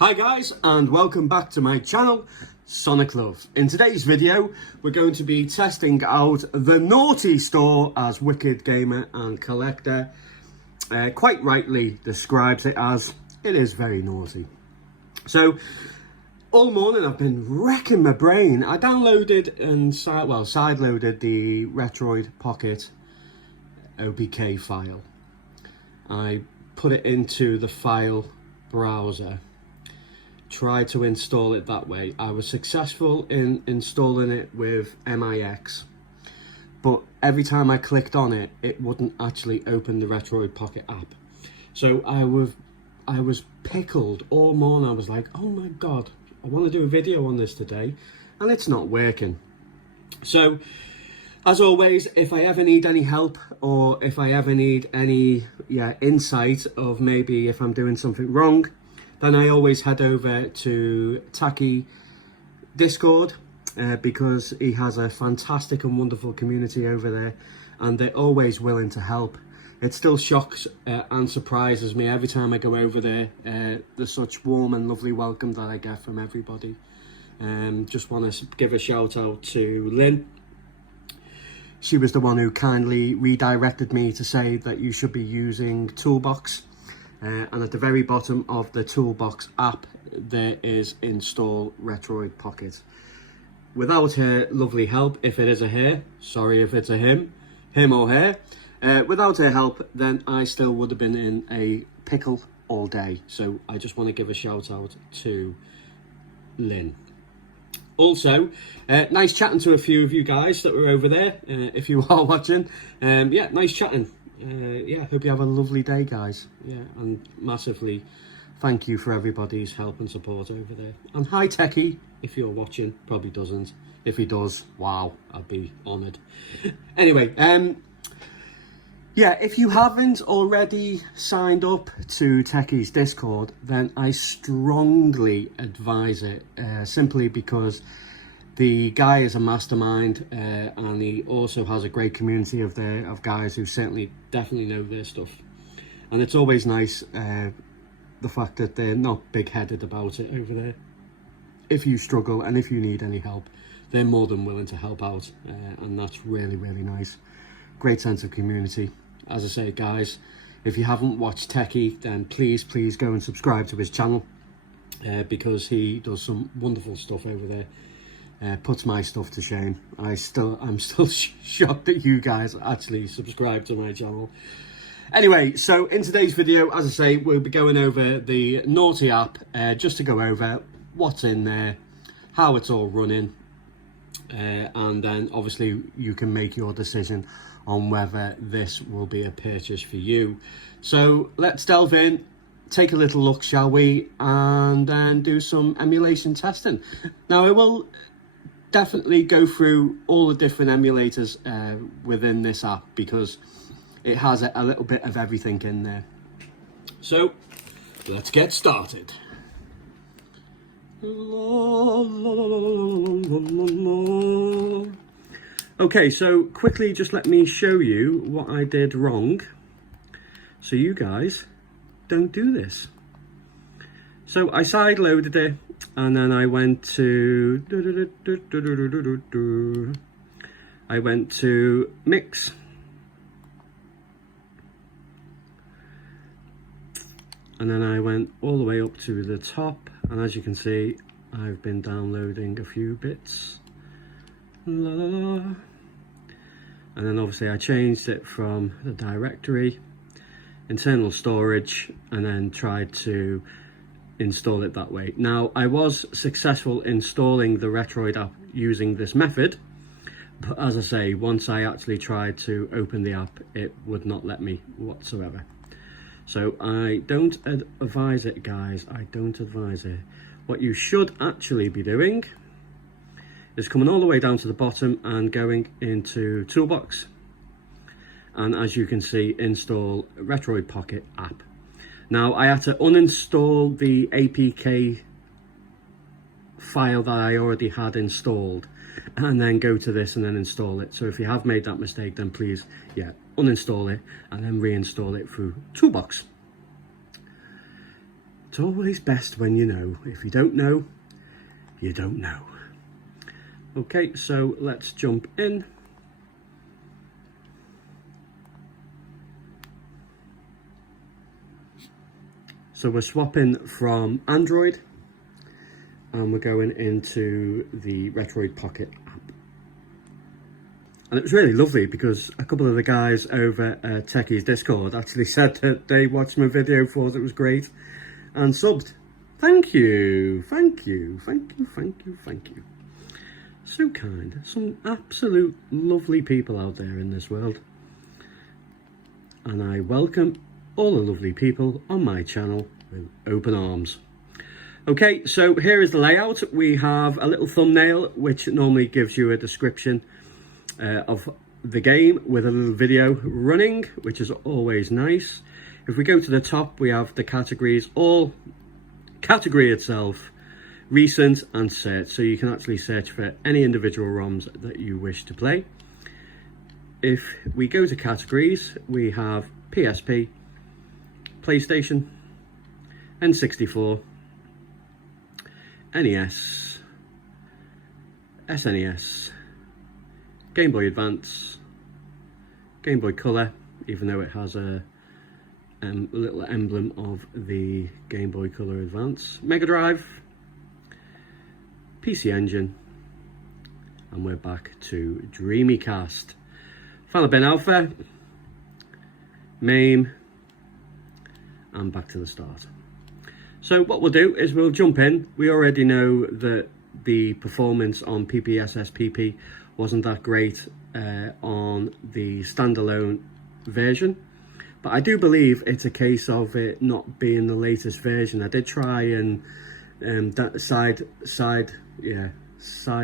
Hi guys, and welcome back to my channel, Sonic Love. In today's video, we're going to be testing out the naughty store, as Wicked Gamer and Collector quite rightly describes it as. It is very naughty. So, all morning I've been wrecking my brain. I downloaded and sideloaded the Retroid Pocket OPK file. I put it into the file browser, tried to install it that way. I was successful in installing it with MIX, but every time I clicked on it, it wouldn't actually open the Retroid Pocket app. So I was pickled all morning. I was like, oh my god, I want to do a video on this today, and it's not working. So as always, if I ever need any help, or if I ever need any insight of maybe if I'm doing something wrong, then I always head over to Taki Discord, because he has a fantastic and wonderful community over there, and they're always willing to help. It still shocks and surprises me every time I go over there, the such warm and lovely welcome that I get from everybody. Just want to give a shout out to Lynn. She was the one who kindly redirected me to say that you should be using Toolbox. And at the very bottom of the Toolbox app, there is install Retroid Pocket. Without her lovely help, if it is a her, sorry if it's a him or her, without her help, then I still would have been in a pickle all day. So I just want to give a shout out to Lynn. Also, nice chatting to a few of you guys that were over there, if you are watching. Yeah, nice chatting. Yeah, hope you have a lovely day, guys. Yeah, and massively thank you for everybody's help and support over there. And hi Taki, if you're watching. Probably doesn't. If he does, wow, I'd be honoured. Anyway, yeah, if you haven't already signed up to Taki's Discord, then I strongly advise it, simply because the guy is a mastermind, and he also has a great community of guys who definitely know their stuff. And it's always nice, the fact that they're not big-headed about it over there. If you struggle and if you need any help, they're more than willing to help out, and that's really, really nice. Great sense of community. As I say, guys, if you haven't watched Taki, then please go and subscribe to his channel, because he does some wonderful stuff over there. Puts my stuff to shame. I'm still shocked that you guys actually subscribe to my channel. Anyway, so in today's video, as I say, we'll be going over the naughty app, just to go over what's in there, how it's all running, and then obviously you can make your decision on whether this will be a purchase for you. So let's delve in, take a little look, shall we, and then do some emulation testing. Now I will definitely go through all the different emulators within this app, because it has a little bit of everything in there. So let's get started. Okay, so quickly just let me show you what I did wrong, so you guys don't do this. So I sideloaded it, and then I went to mix, and then I went all the way up to the top, and as you can see, I've been downloading a few bits, and then obviously I changed it from the directory, internal storage, and then tried to install it that way. Now I was successful installing the Retroid app using this method, but as I say, once I actually tried to open the app, it would not let me whatsoever. So I don't advise it, guys. I don't advise it. What you should actually be doing is coming all the way down to the bottom and going into Toolbox, and as you can see, install Retroid Pocket app. Now I had to uninstall the APK file that I already had installed, and then go to this and then install it. So if you have made that mistake, then please, uninstall it and then reinstall it through Toolbox. it's always best when you know. If you don't know, you don't know. Okay, so let's jump in. So we're swapping from Android and we're going into the Retroid Pocket app. And it was really lovely because a couple of the guys over at Taki's Discord actually said that they watched my video, thought it was great, and subbed. Thank you, thank you, thank you, thank you, thank you. So kind. Some absolute lovely people out there in this world. And I welcome all the lovely people on my channel with open arms. Okay, so here is the layout. We have a little thumbnail which normally gives you a description of the game with a little video running, which is always nice. If we go to the top, we have the categories, all category itself, recent and search, so you can actually search for any individual ROMs that you wish to play. If we go to categories, we have PSP, PlayStation, N64, NES, SNES, Game Boy Advance, Game Boy Color, even though it has a little emblem of the Game Boy Color Advance, Mega Drive, PC Engine, and we're back to Dreamcast, Final Bin Alpha, MAME, and back to the start. So what we'll do is we'll jump in. We already know that the performance on PPSSPP wasn't that great on the standalone version, but I do believe it's a case of it not being the latest version. I did try and that side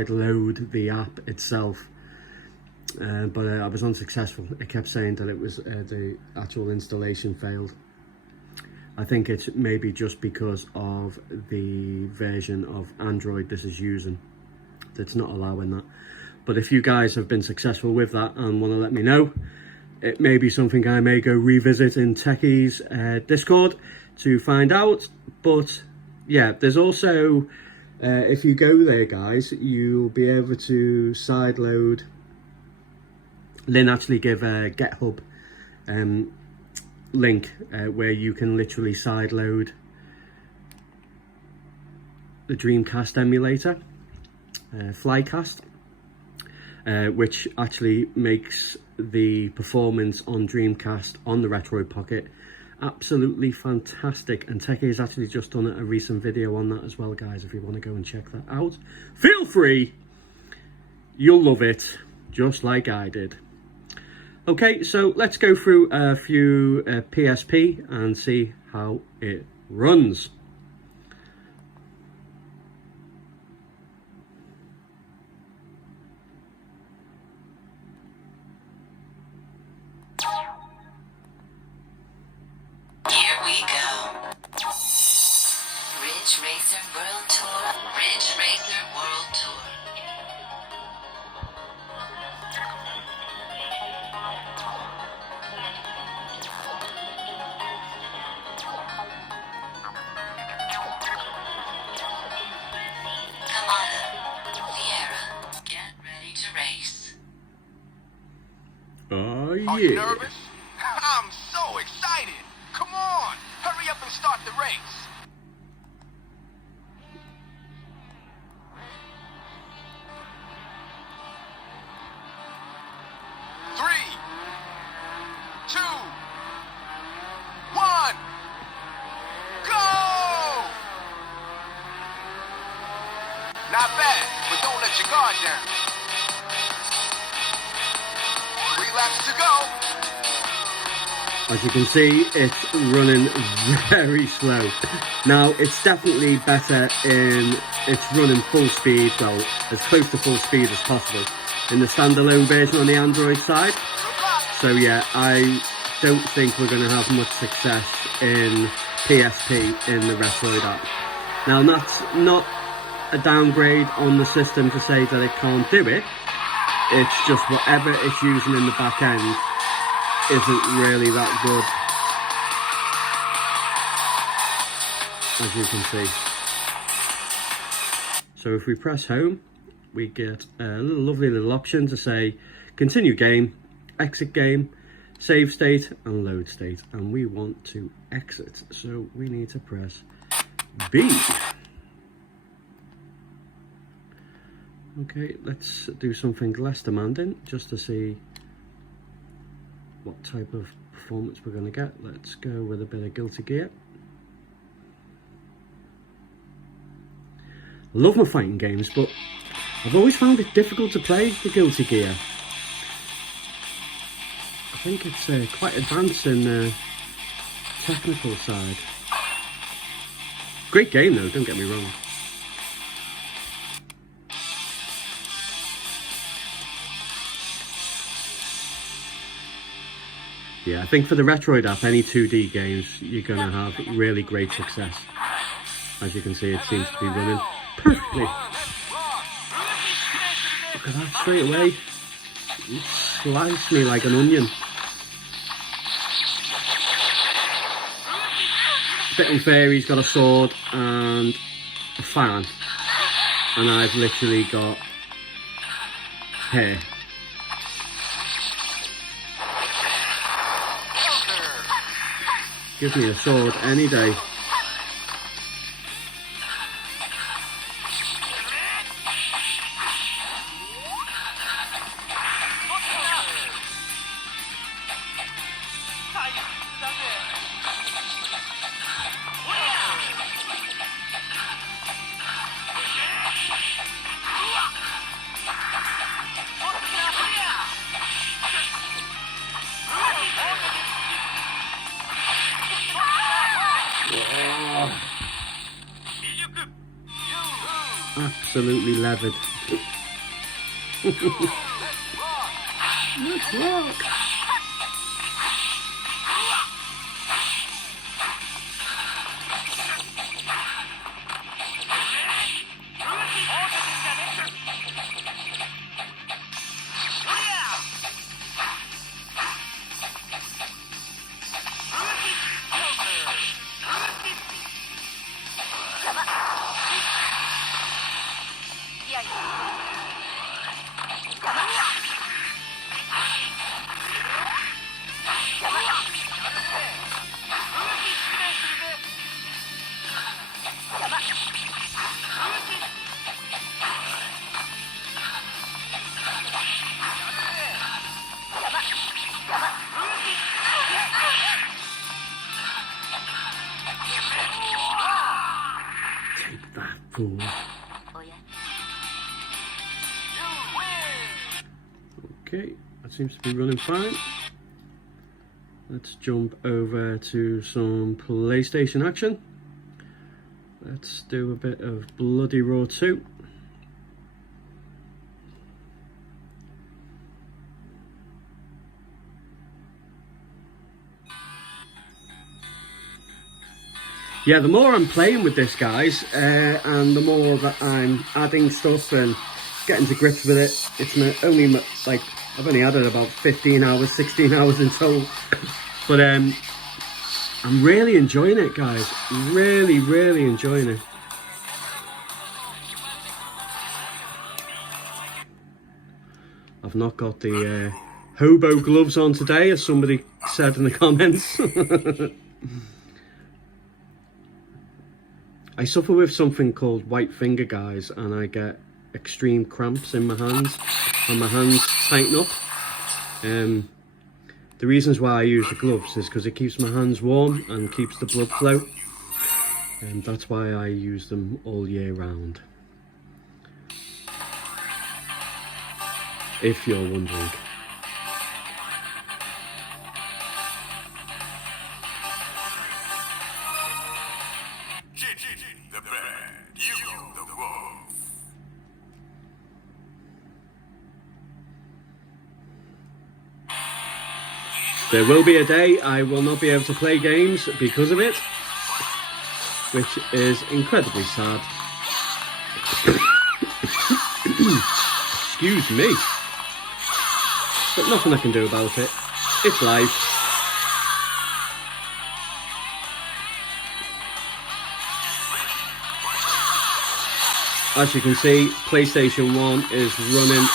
load the app itself, but I was unsuccessful. It kept saying that it was the actual installation failed. I think it's maybe just because of the version of Android this is using that's not allowing that. But if you guys have been successful with that and want to let me know, it may be something I may go revisit in Taki's Discord to find out. But yeah, there's also, if you go there guys, you'll be able to sideload. Lynn actually gave a GitHub link where you can literally sideload the Dreamcast emulator, Flycast, which actually makes the performance on Dreamcast on the Retroid Pocket absolutely fantastic. And Taki has actually just done a recent video on that as well, guys. If you want to go and check that out, feel free. You'll love it, just like I did. Okay, so let's go through a few PSP and see how it runs. Here we go. Ridge Racer World Tour. Ridge Racer World Tour. Oh yeah. Are you nervous? I'm so excited. Come on, hurry up and start the race. Three, two, one, go! Not bad, but don't let your guard down. 3 laps to go. As you can see, it's running very slow. Now, it's definitely better in it's running full speed, well, as close to full speed as possible in the standalone version on the Android side. So yeah, I don't think we're going to have much success in PSP in the Retroid app. Now, that's not a downgrade on the system to say that it can't do it. It's just whatever it's using in the back end isn't really that good. as you can see. So if we press home, we get a lovely little option to say continue game, exit game, save state and load state, and we want to exit, so we need to press B. Okay, let's do something less demanding just to see what type of performance we're going to get. Let's go with a bit of Guilty Gear. I love my fighting games, but I've always found it difficult to play the Guilty Gear. I think it's quite advanced in the technical side. Great game though, don't get me wrong. Yeah, I think for the Retroid app, any 2D games, you're going to have really great success. As you can see, it seems to be running perfectly. Look at that, straight away. It sliced me like an onion. Bit unfair, he's got a sword and a fan. And I've literally got hair. Give me a sword any day. Absolutely levered. Let's rock. Take that, fool. Okay, that seems to be running fine. Let's jump over to some PlayStation action. Let's do a bit of Bloody Roar 2. Yeah, the more I'm playing with this, guys, and the more that I'm adding stuff and getting to grips with it, it's like, I've only added about 15 hours, 16 hours in total. But I'm really enjoying it, guys. Really, really enjoying it. I've not got the hobo gloves on today, as somebody said in the comments. I suffer with something called white finger, guys, and I get extreme cramps in my hands, and my hands tighten up. The reasons why I use the gloves is because it keeps my hands warm and keeps the blood flow, and that's why I use them all year round, if you're wondering. The band, you the wolf. There will be a day I will not be able to play games because of it, which is incredibly sad. Excuse me. But nothing I can do about it. It's life. As you can see, PlayStation 1 is running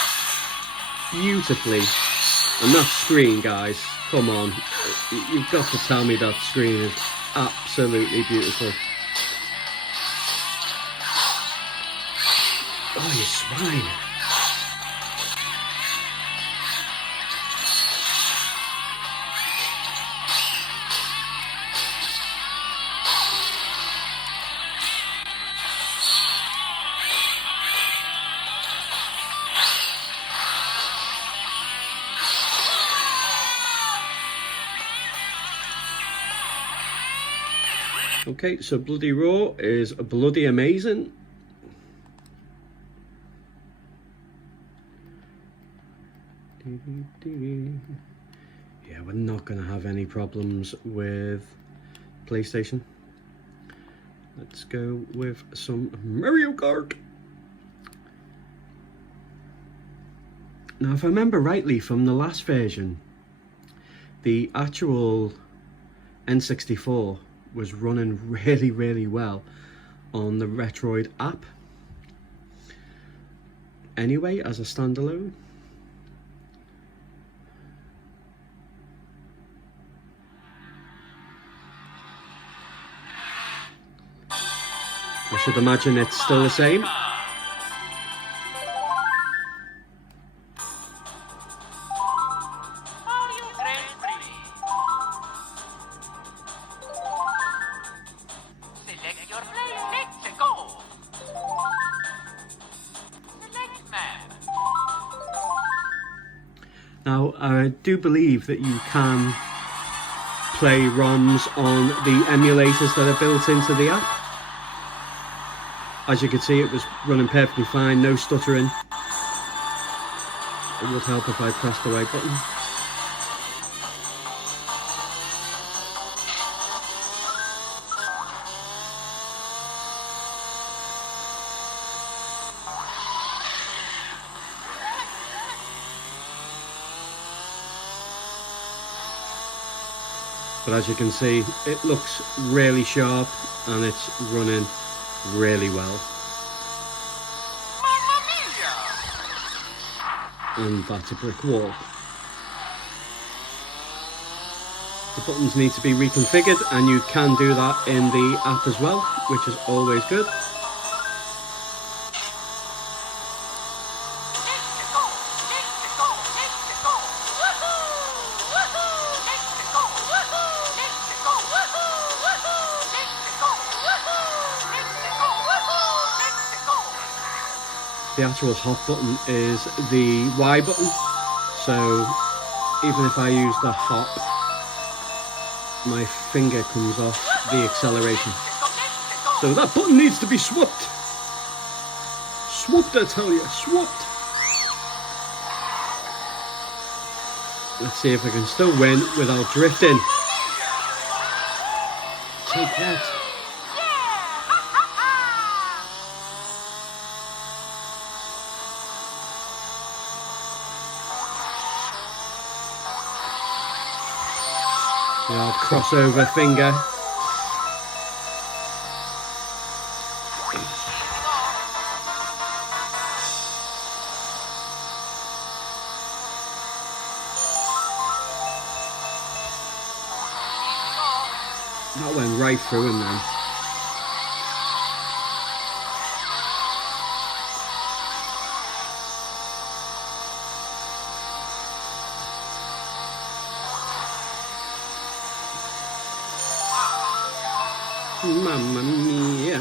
beautifully. And that screen, guys, come on. You've got to tell me that screen is absolutely beautiful. Oh, you swine. Okay, so Bloody Raw is bloody amazing. Yeah, we're not going to have any problems with PlayStation. Let's go with some Mario Kart. Now, if I remember rightly from the last version, the actual N64 was running really well on the Retroid app anyway, as a standalone. I should imagine it's still the same. Now, I do believe that you can play ROMs on the emulators that are built into the app. As you can see, it was running perfectly fine, no stuttering. It would help if I pressed the right button. But as you can see, it looks really sharp and it's running really well. And that's a brick wall. The buttons need to be reconfigured, and you can do that in the app as well, which is always good. The actual hop button is the Y button, so even if I use the hop, my finger comes off the acceleration. So that button needs to be swapped. Swapped, I tell you, swapped. Let's see if I can still win without drifting. Take that. The old crossover finger. That went right through him then. Mamma mia.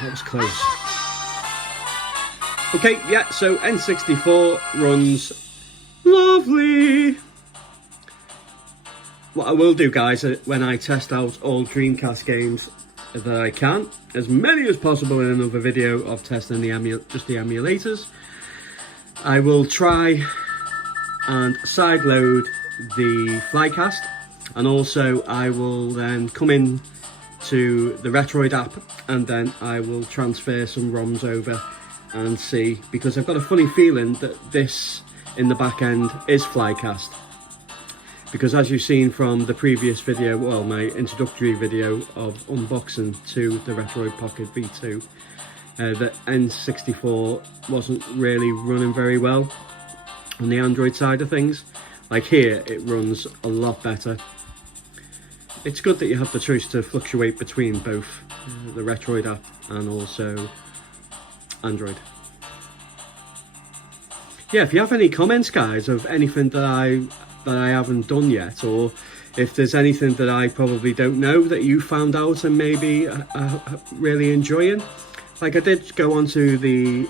That was close. Okay, yeah, so N64 runs lovely. What I will do, guys, when I test out all Dreamcast games that I can, as many as possible in another video of testing just the emulators, I will try and sideload the Flycast, and also I will then come in to the Retroid app, and then I will transfer some ROMs over and see, because I've got a funny feeling that this in the back end is Flycast, because as you've seen from the previous video, well, my introductory video of unboxing to the Retroid Pocket V2, the N64 wasn't really running very well on the Android side of things. Like here, it runs a lot better. It's good that you have the choice to fluctuate between both the Retroid app and also Android. Yeah, if you have any comments, guys, of anything that I haven't done yet, or if there's anything that I probably don't know that you found out and maybe really enjoying. Like, I did go onto the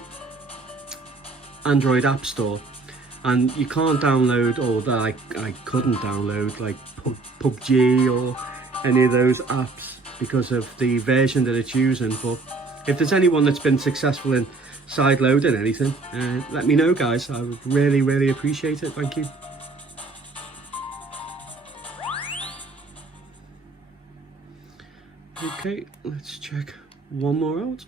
Android App Store, and you can't download, or that I couldn't download, like PUBG or any of those apps because of the version that it's using. But if there's anyone that's been successful in side loading anything, let me know, guys. I would really appreciate it. Thank you. Okay, let's check one more out.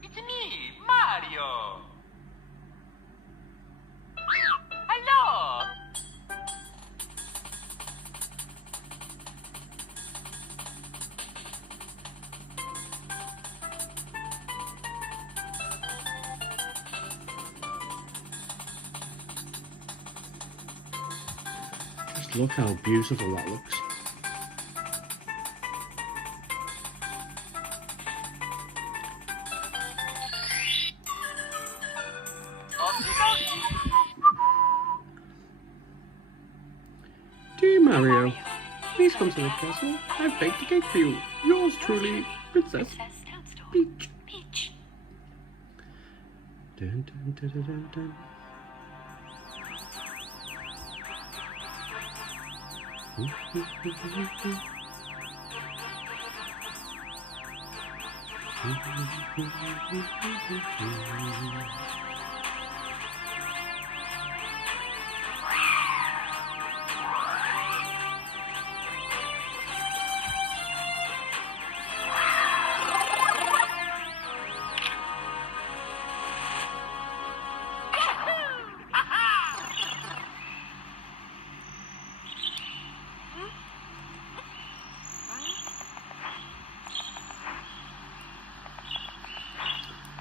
It's me, Mario! Hello! Just look how beautiful that looks. Dear Mario, please come to the castle. I've baked a cake for you. Yours truly, Princess Peach. Dun, dun, dun, dun, dun, dun.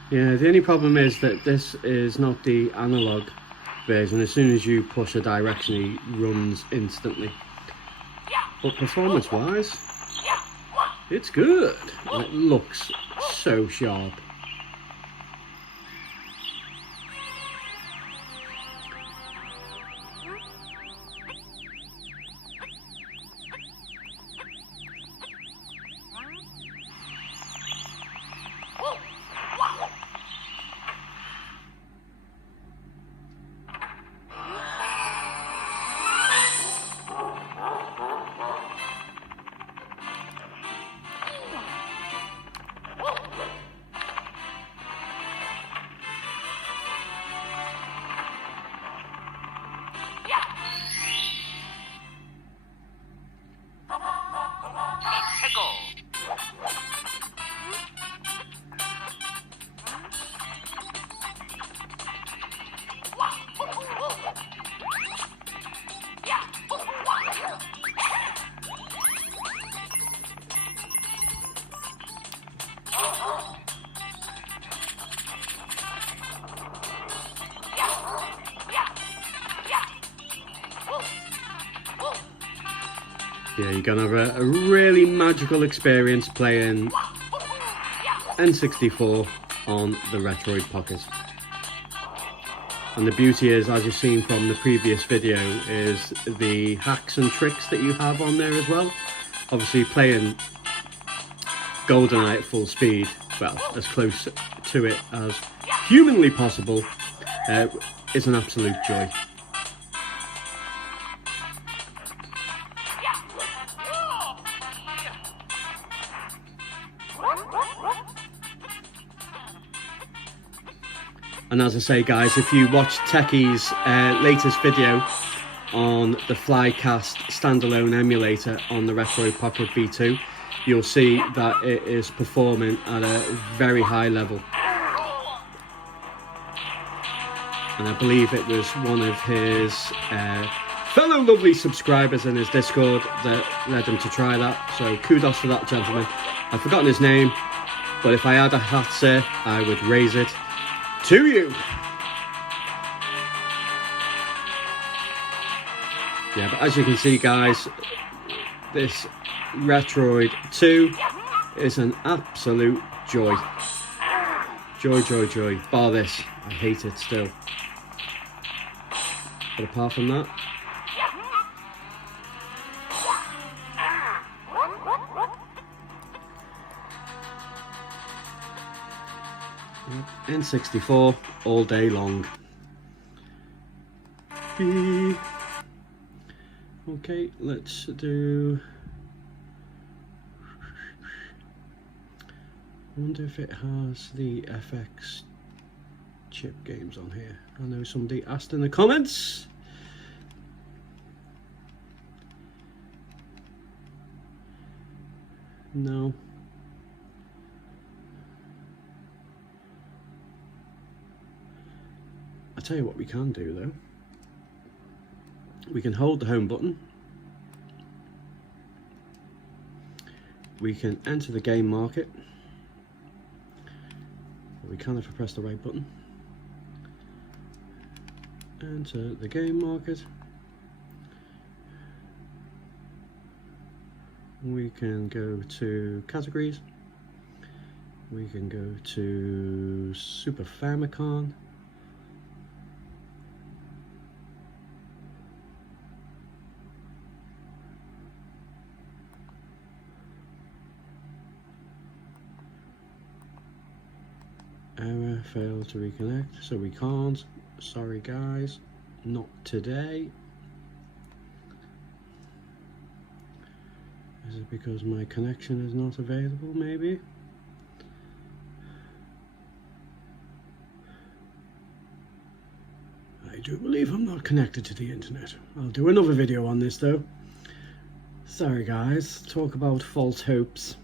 Yeah, the only problem is that this is not the analog version. As soon as you push a direction, he runs instantly. But performance-wise, it's good. And it looks so sharp. Yeah, you're gonna have a really magical experience playing N64 on the Retroid Pocket. And the beauty is, as you've seen from the previous video, is the hacks and tricks that you have on there as well. Obviously playing GoldenEye at full speed, well, as close to it as humanly possible, is an absolute joy. And as I say, guys, if you watch Taki's latest video on the Flycast standalone emulator on the Retroid Pocket V2, you'll see that it is performing at a very high level. And I believe it was one of his fellow lovely subscribers in his Discord that led him to try that. So kudos to that gentleman. I've forgotten his name, but if I had a hat, sir, I would raise it to you. Yeah, but as you can see, guys, this Retroid 2 is an absolute joy. Joy, joy, joy. Bar this, I hate it still. But apart from that, N64 all day long. Okay, let's do. I wonder if it has the FX chip games on here. I know somebody asked in the comments. No. I'll tell you what we can do though. We can hold the home button. We can enter the game market. We can if I press the right button. Enter the game market. We can go to categories. We can go to Super Famicom. Error, failed to reconnect, so we can't. Sorry guys, not today. Is it because my connection is not available, maybe? I do believe I'm not connected to the internet. I'll do another video on this though. Sorry guys, talk about false hopes.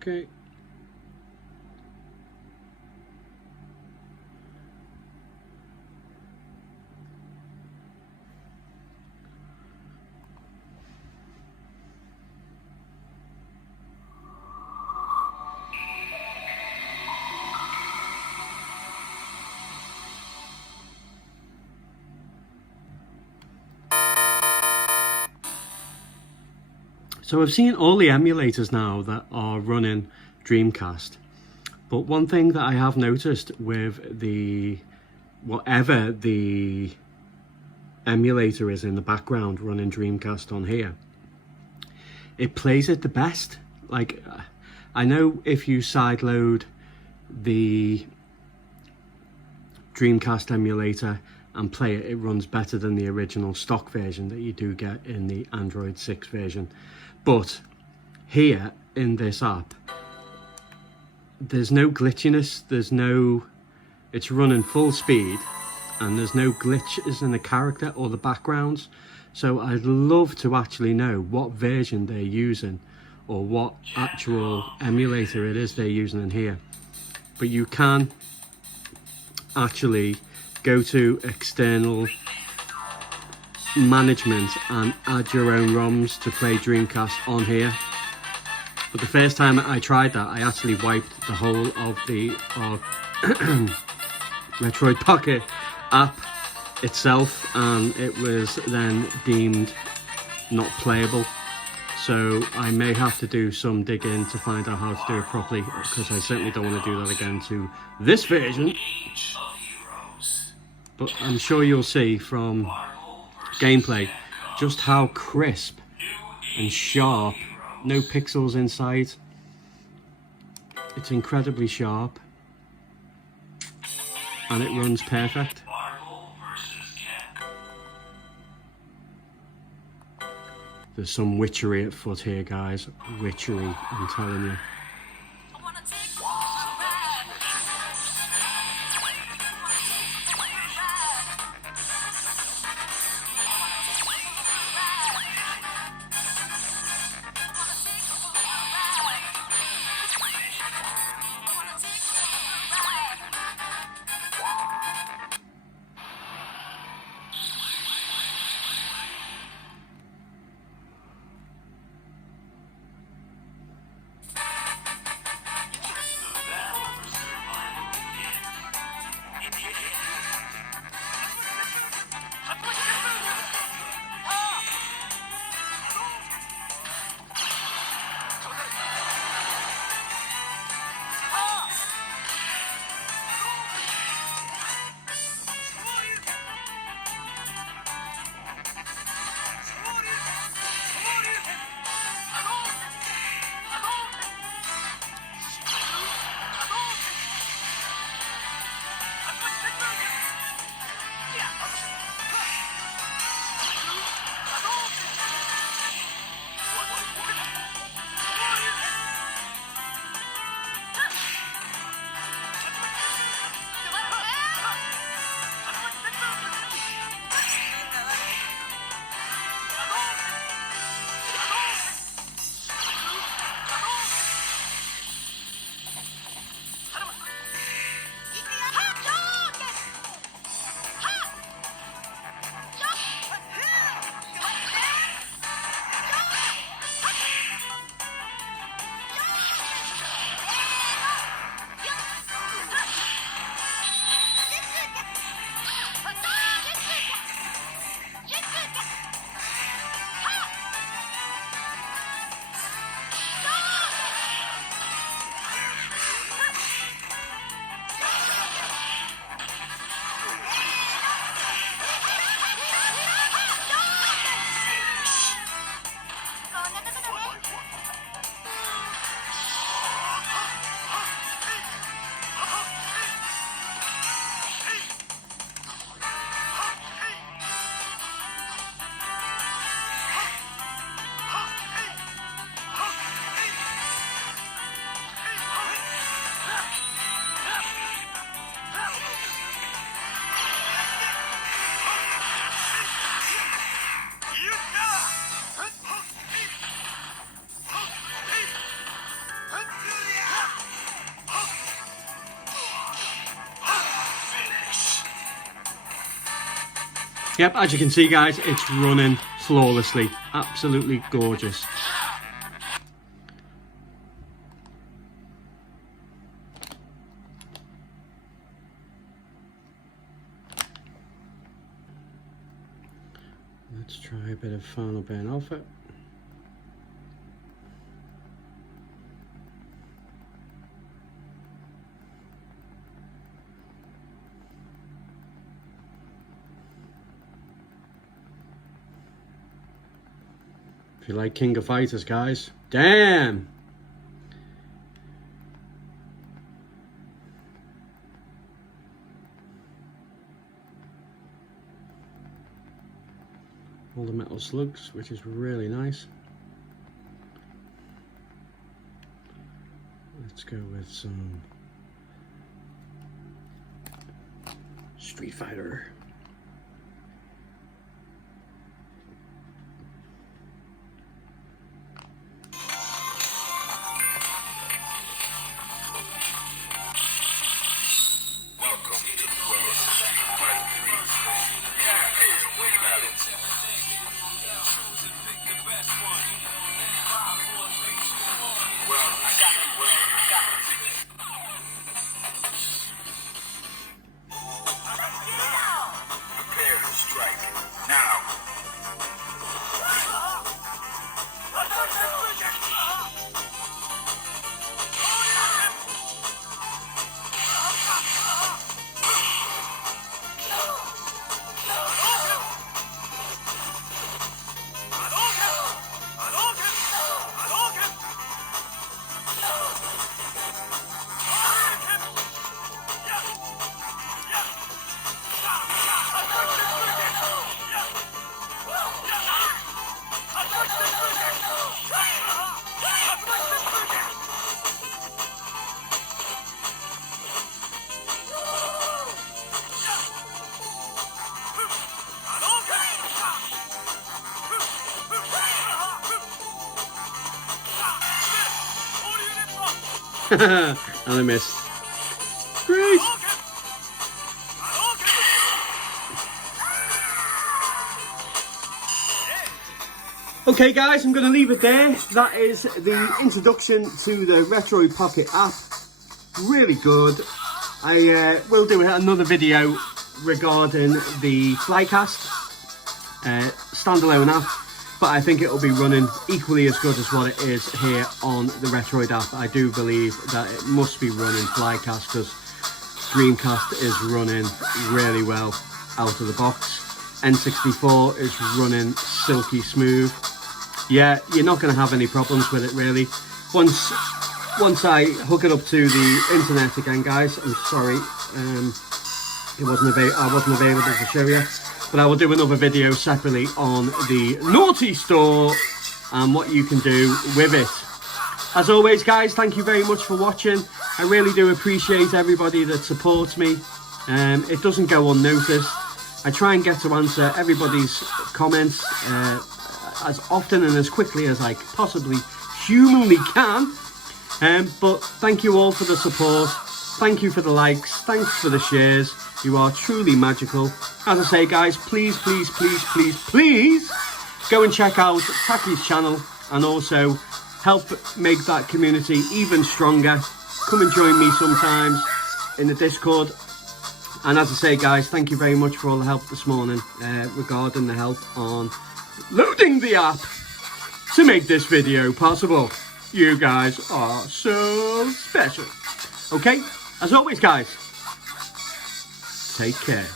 Okay. So I've seen all the emulators now that are running Dreamcast, but one thing that I have noticed with the whatever the emulator is in the background running Dreamcast on here, it plays it the best. Like, I know if you sideload the Dreamcast emulator and play it, it runs better than the original stock version that you do get in the Android 6 version. But here in this app, there's no glitchiness, it's running full speed, and there's no glitches in the character or the backgrounds. So I'd love to actually know what version they're using or what actual emulator it is they're using in here. But you can actually go to external management and add your own ROMs to play Dreamcast on here. But the first time I tried that, I actually wiped the whole of the Retroid Pocket app itself, and it was then deemed not playable. So I may have to do some digging to find out how to do it properly, because I certainly don't want to do that again to this version. Age of Heroes. but I'm sure you'll see from gameplay just how crisp and sharp, no pixels inside. It's incredibly sharp and it runs perfect. There's some witchery at foot here, guys. Witchery, I'm telling you. Yep, as you can see, guys, it's running flawlessly. Absolutely gorgeous. Let's try a bit of Final Burn Alpha. If you like King of Fighters, guys, damn! All the metal slugs, which is really nice. Let's go with some Street Fighter. And I missed. Great. Okay guys, I'm going to leave it there. That is the introduction to the Retroid Pocket app. Really good. I will do another video regarding the Flycast standalone app, but I think it will be running equally as good as what it is here on the Retroid app. I do believe that it must be running Flycast because Dreamcast is running really well out of the box. N64 is running silky smooth. Yeah, you're not going to have any problems with it really. Once I hook it up to the internet again, guys, I'm sorry, I wasn't available to show you, but I will do another video separately on the Naughty Store and what you can do with it. As always, guys, thank you very much for watching. I really do appreciate everybody that supports me. It doesn't go unnoticed. I try and get to answer everybody's comments as often and as quickly as I possibly humanly can. But thank you all for the support. Thank you for the likes. Thanks for the shares. You are truly magical. As I say, guys, please, please, please, please, please go and check out Taki's channel and also help make that community even stronger. Come and join me sometimes in the Discord. And as I say, guys, thank you very much for all the help this morning regarding the help on loading the app to make this video possible. You guys are so special. Okay, as always, guys, take care.